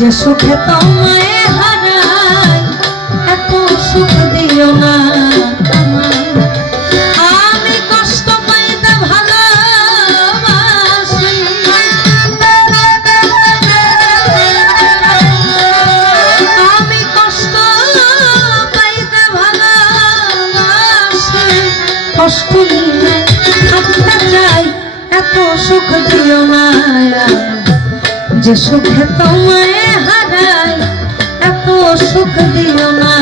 যে সুখে তোমায় হারাই এত সুখ দিও না আমি কষ্ট পাইতে ভালোবাসি আমি কষ্ট পাইতে ভালোবাসি কষ্ট নিয়ে থাকতে চাই এত সুখ দিও না যে সুখে তোমায় হারাই এত সুখ দিও না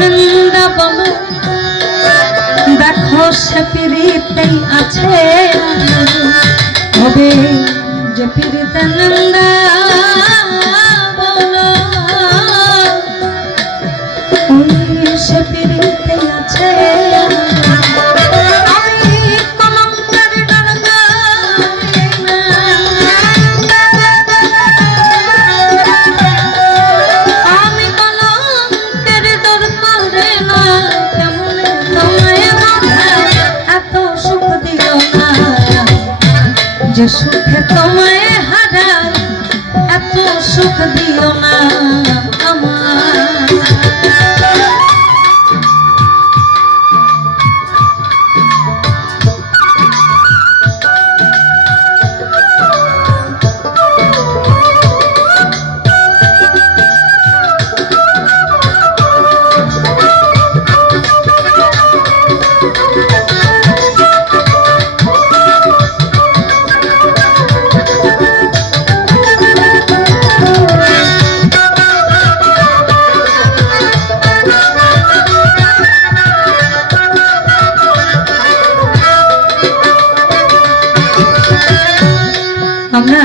নন্দা বলো দেখো সে পিরিতেই আছে হবে যে পিরিতে নন্দা বলো সে পিরিতেই আছে যে সুখে তোমায় হারাই এত সুখ দিও না আমরা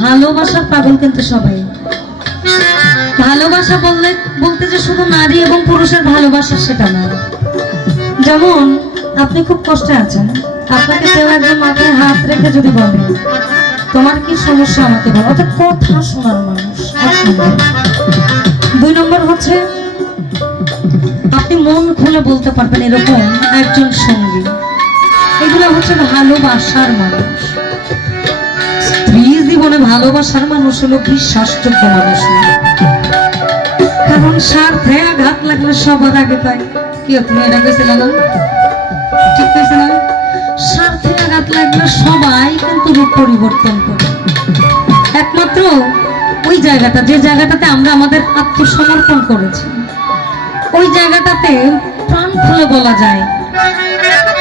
ভালোবাসার পাগল কিন্তু সবাই ভালোবাসা বলতে যে শুধু নারী এবং পুরুষের ভালোবাসা সেটা না যেমন আপনি খুব কষ্টে আছেন আপনাকে কেউ একজন মাথায় হাত রেখে যদি বলে তোমার কি সমস্যা আমাকে বলো অর্থাৎ কথা শোনার মানুষ 2 নম্বর হচ্ছে আপনি মন খুলে বলতে পারবেন এরকম একজন সঙ্গী এগুলো হচ্ছে ভালোবাসার মানুষ জীবনে ভালোবাসার মানুষ হলো বিশ্বাসযোগ্য মানুষ কারণ স্বার্থে আঘাত লাগলে সবার আগে পাই কি তুমি এটা গেছিল না ঠিক আছে না স্বার্থে আঘাত লাগলে সবাই কিন্তু রূপ পরিবর্তন করে একমাত্র ওই জায়গাটা যে জায়গাটাতে আমরা আমাদের আত্মসমর্পণ করেছি ওই জায়গাটাতে প্রাণ খুলে বলা যায়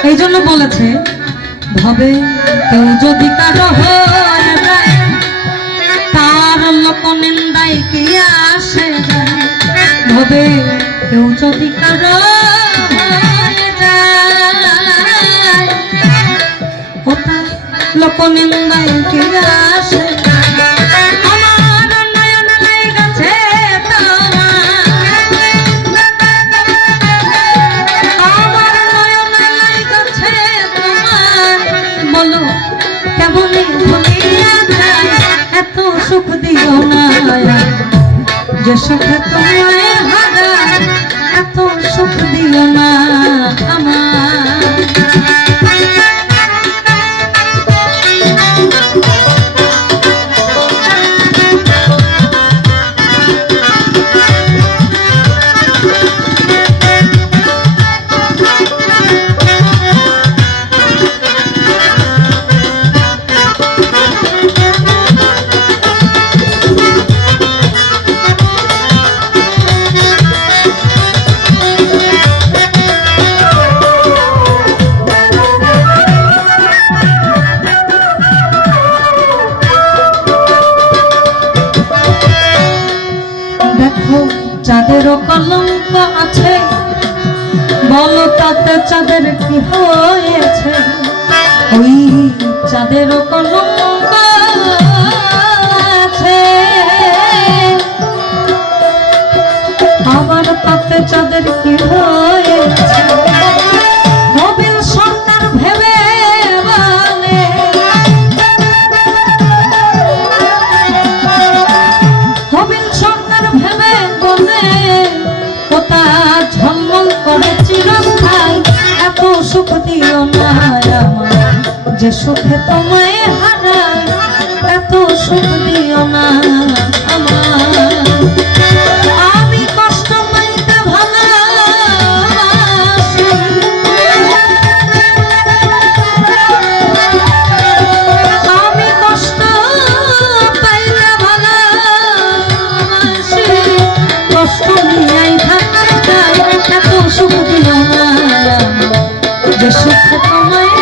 এই জন্য বলেছে ভবে কেউ যদি কারো তার লোক নিন্দায় কি আসে ভবে কেউ যদি কারো লোক নিন্দায় কি আসে সুখ দিও না যে সুখে তোমায় হারাই এত সুখ দিও না আমার আছে বলো তাতে চাঁদের কি হয়েছে ওই চাঁদেরও কোনো আছে আবার তাতে চাঁদের কি হয়েছে মোবিল সরকার ভেবে বলে মোবিল সরকার ভেবে বলে কোথা ঝলমল করে চিরস্থায়ী এত সুখ দিও না আমার যে সুখে তোমায় হারায় এত সুখ দিও না আমার আমি কষ্ট পাইতে ভালোবাসি আমি কষ্ট পাইতে ভালোবাসি কষ্ট নিয়েই থাকতে চাই এত সুখ দিও না যে সুখ তোমায়